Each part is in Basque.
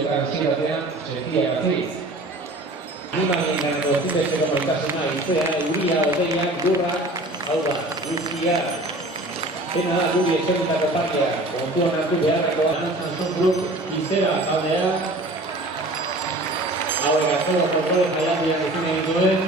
eta ansietatean sentiagatik. Animalien ganeko ezinbesteko maitasuna, izea, euria, odeiak, lurrak, hau da, guztia. Pena da guri etxementako parkea, kontuan hartu beharreko Antzon Klub, izera taldea. Hauek azteko kontrolen jaialdiak ezin egin duen.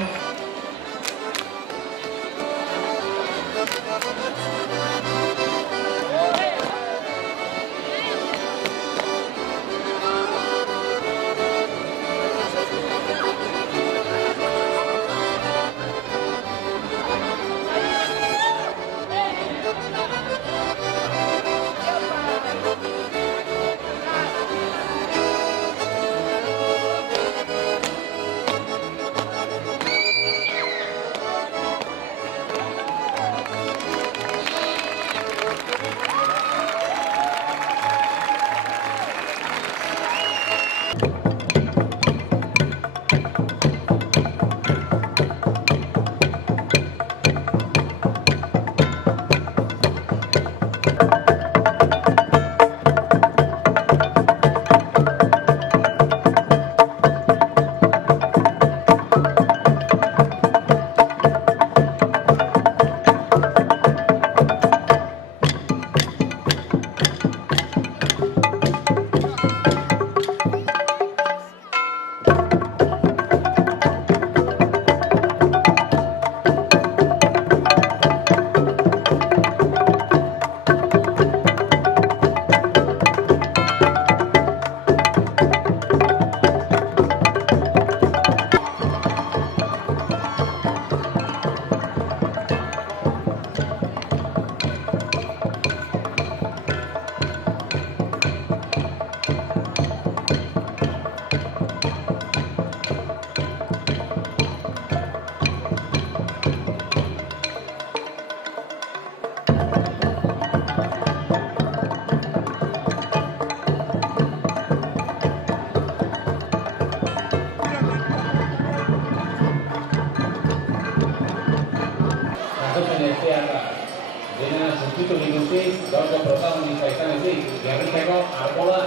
Dena sentitu diguzik, gaurko protagonista izan ezik, gerriteko arbola,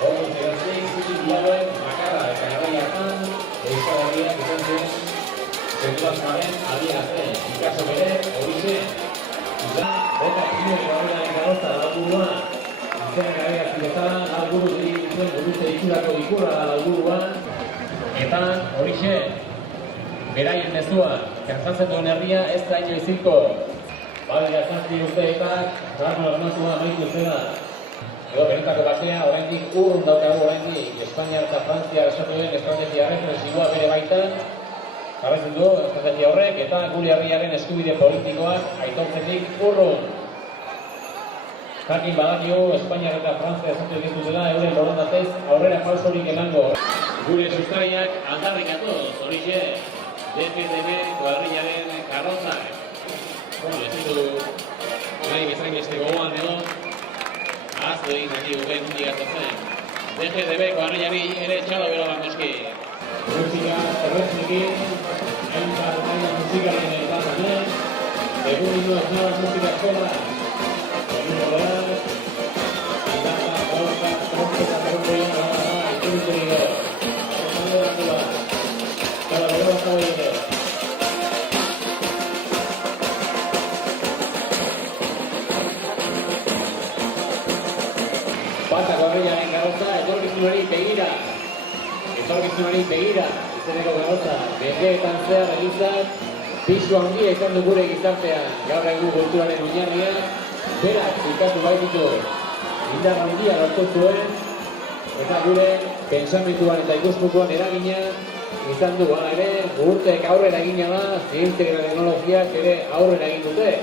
hori zegozik, zutik dialoen, bakarra eta garai hartan, Euskal Herriak izan zen, zentuazioaren adierazten, ikaso bere, horixe, eta ikineko horrearen garrotza da burua, izan garaiak zidezala, alburu zuen burutze itxurako ikurra da alburuan, eta horixe, beraien mezua, kantzatzen duen herria ez da inoiz hilko. Badira zazpi urteetak, Ramon Armatua amaitu zela. Edo benetako bakea, oraindik urrun daukagu oraindik Espainiar eta Frantzia esatu den estrategia represiboa bere baitan. Jarraitzen du, estrategia horrek eta gure herriaren eskubide politikoak aitortzetik urrun. Jakin badakigu, Espainiar eta Frantzia esatu egin dela euren borondatez aurrera pausorik emango. Gure sustariak aldarrikatuz, horixe, DPTB kuadrillaren karrozak. Ez ditu nahi bezain beste gogoan edo ahaztu egin daki guken hundi gatatzen. DGTB kuadrillari ere txalo bero bat noski. Musika erretzekin, hainbat nahi musikaren eta zanen, egun ino ez nabaz musika eskola, egin horrean, indata, gorka, trompeta, trompoian, ikurritzen ego. Horretan dut bat, txalo bero bat zabe egin. Bata kuadrillaren garrotza, etorkizunari begira, izeneko garrotza, mendeetan zehar elizak, pisu handia izan du gure gizartean, gaur egun kulturaren oinarria, berak ikatu baititu, indar handia lortu zuen, eta gure pensamentuan eta ikuspuntuan eragina izan du hala ere, urteek aurrera egina da, zientzia eta teknologiak ere aurrera egin dute.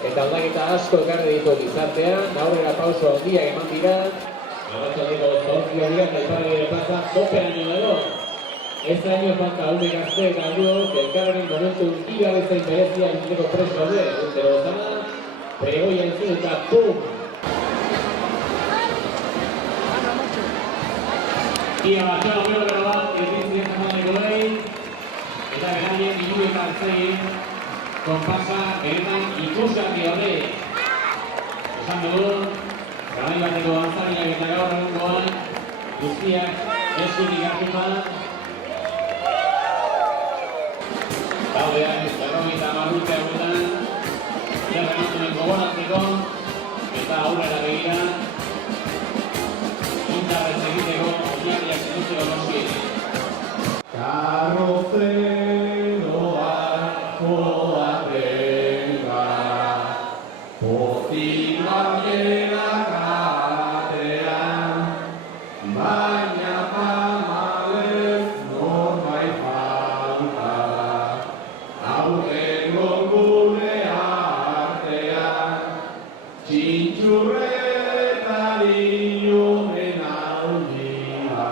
Eta aldaketa asko ekarri ditu gizartean, aurrera pauso handiak eman dira. Arratxaldeko zortzi horiak aipare plaza, koperaino edo. Ez año falta haune gazte eta alduok, elkarren momentu igabezain berezia egiteko prest gaude, urtero zama, pregoia entzun eta pum! Ia batxalo bero bat, egin ziren zamaneko behin, eta beraien minuetan zein, konpasa beretan ikusgarri horre. Esan dugu, garai bateko dantzariak eta gaur egungoan guztiak eskutik hartuta. Taldeak 50 urte hauetan zer ematuen gogoratzeko eta aurrera begira indarrez egiteko oinarriak zendutzeko noski. Karrozeroak joaten gara, potik bakerak atean, baina tamalez norbait falta da, aurtengo gure artean, txintxurretari omen aldia,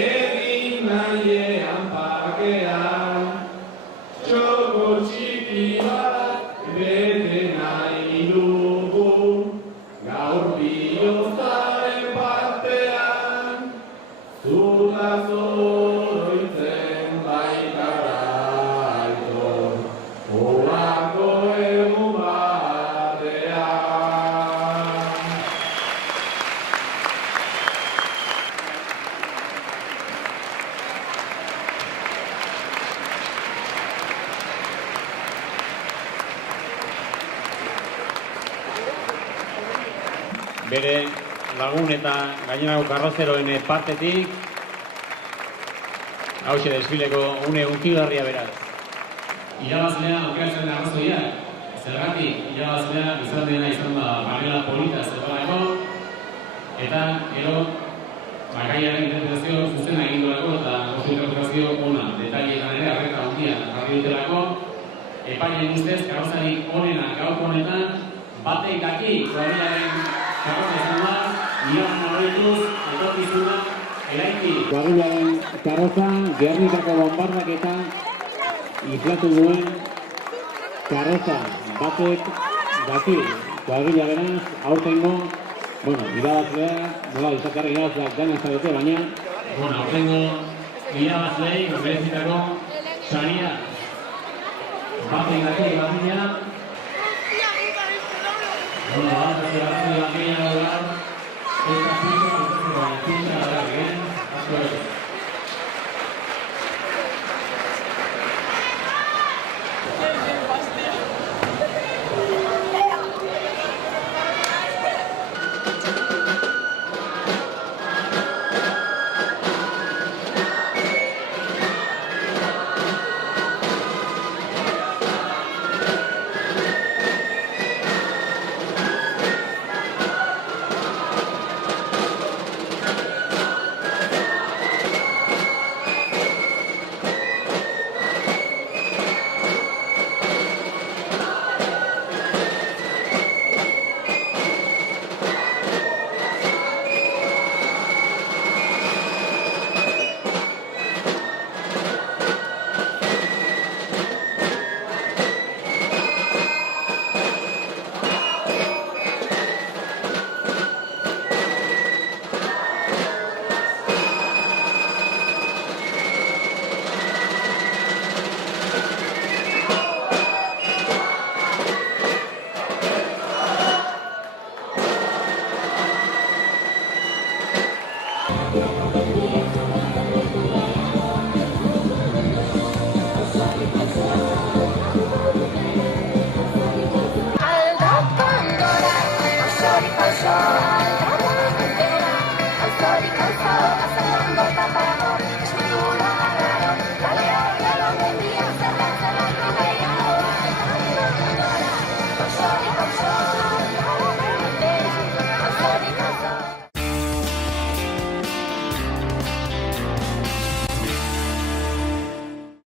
egin nahiean pakean, txoko txiki bat bete nahi dugu, gaur bihotzaren partean, zuta zoroitzen baikara aitor, horako egun batean. Bere lagun eta gainerako karrozeroen partetik hauxe desfileko une hunkigarria beraz. Irabazlea aukeratzen den arrazoia, zergatik irabazlea izan dena izan da panela polita zegoelako eta gero gaiaren interpretazio zuzena egin duelako eta oso interpretazio ona, detailletan ere arreta handia jarri dutelako. Epaileen ustez, karrozari onena gaurko honetan batek daki kuadrilaren karroza izan da, iraban horretuz, etorkizuna, eraiki. Kuadrilaren karroza, Gernikako bombardaketa inflatu duen karroza batek daki. Kuadrila beraz, aurtengo, irabazlea, nola izakarri irabazleak gana zabete, baina aurtengo irabazlei, berezitako saria batek daki kuadrila. Antes de la pequeña laboral, esta ficha, la ficha, la bien, hasta luego. Sorry,